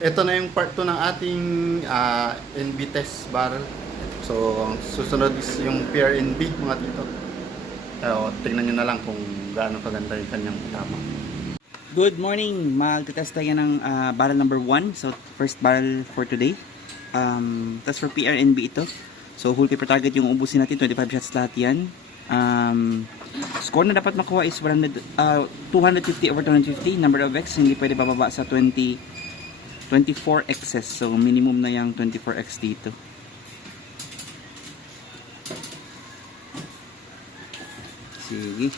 Ito na yung part 2 ng ating NB test barrel. So, susunod is yung PRNB mga tito. Tingnan nyo na lang kung gaano kaganda yung kanyang tama. Good morning! Magte-test tayo ng barrel number 1. So, first barrel for today. That's for PRNB ito. So, whole paper target yung ubusin natin. 25 shots lahat yan. Score na dapat makuha is 250 over 250. Number of X, hindi pwede bababa sa 24 excess. So, minimum na yung 24x dito. Sige.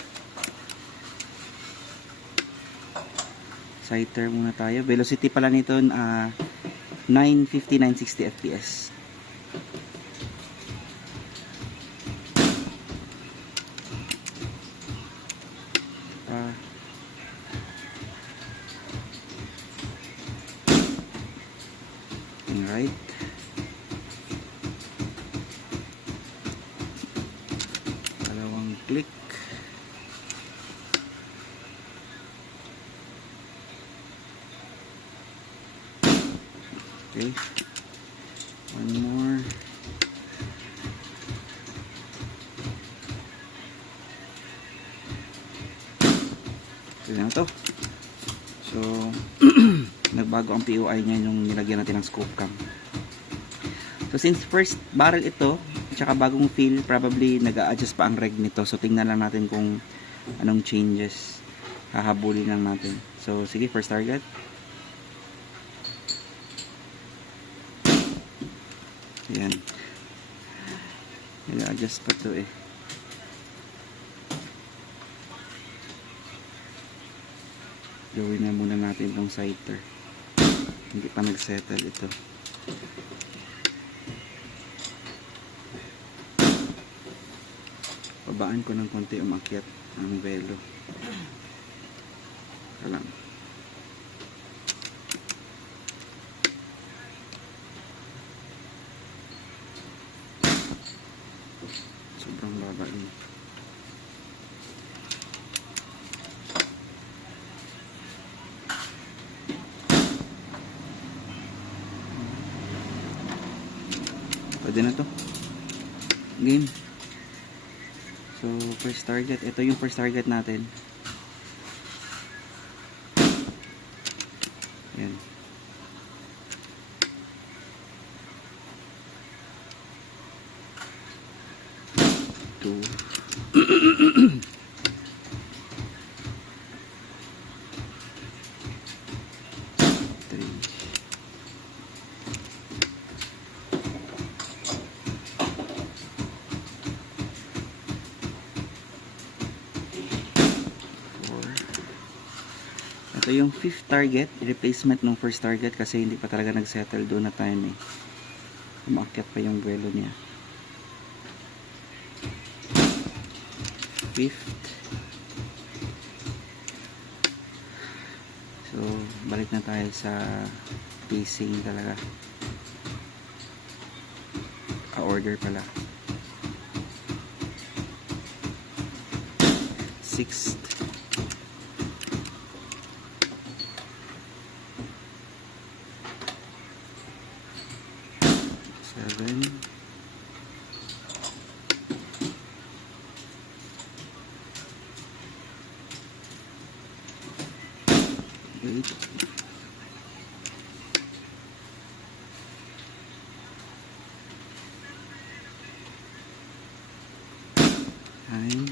Sighter muna tayo. Velocity pala nito 950, 960 fps. Alright. Dalawang click. Okay. One more. Ito na to. So, nagbago ang POI niya yung nilagyan natin ng scope cam. So, since first barrel ito, at saka bagong fill, probably nag-a-adjust pa ang reg nito. So, tingnan lang natin kung anong changes. Hahabulin lang natin. So, sige, first target. Ayan. Nag-a-adjust pa to eh. Gawin na muna natin itong sighter. Hindi pa nag-settle ito. Babaan ko ng konti umakyat ang velo. Kalang. Sobrang baba yun. Pwede na to. Game. So, first target. Ito yung first target natin. Ayan. Two. Three. Ito yung fifth target, replacement ng first target kasi hindi pa talaga nag-settle doon na time eh. Umakyat pa yung velo niya. Fifth. So, balik na tayo sa pacing talaga. Order pala. Sixth. Seven. Eight. Nine.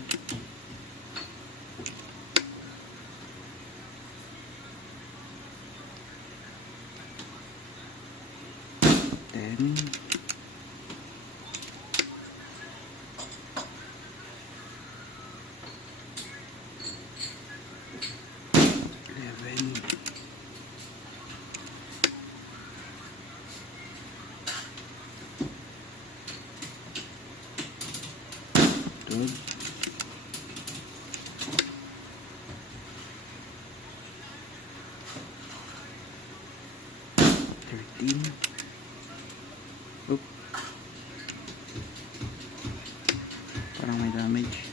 10. 11. 12. 13. Oop. Parang may damage.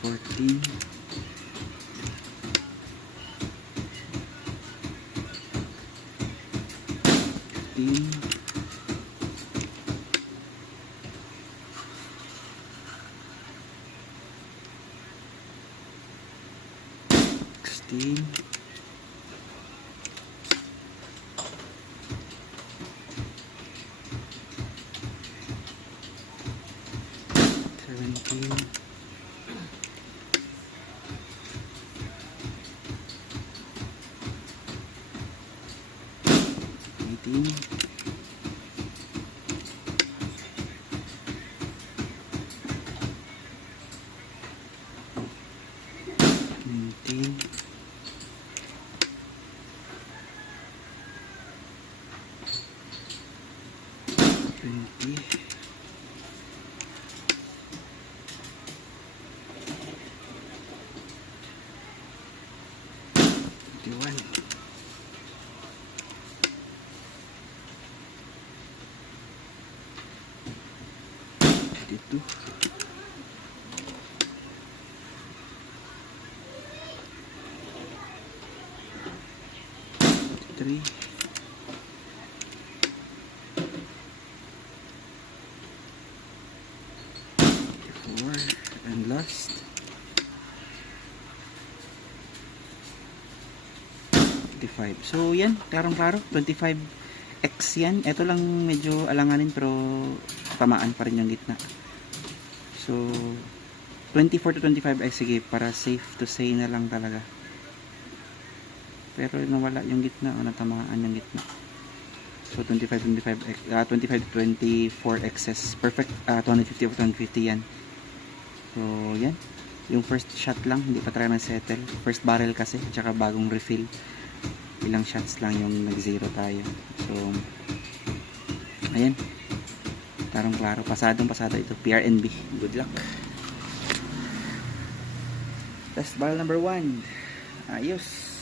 14. 15. 16. 17. 18. 19. 20. 21. 22. 23. 24. And last 25. So yan, klarong-klaro 25x yan. Ito lang medyo alanganin pero tamaan pa rin yung gitna. So 24 to 25 ay sige, para safe to say na lang talaga. Pero nawala yung gitna o natamaan yung gitna. So 25 to 24 excess. Perfect 250 over 250 yan. So yan. Yung first shot lang, hindi pa talaga na-settle. First barrel kasi, tsaka bagong refill. Ilang shots lang yung nag-zero tayo. So ayan. Klarong-klaro. Pasadong-pasado ito. PRNB. Good luck. Test barrel number 1. Ayos.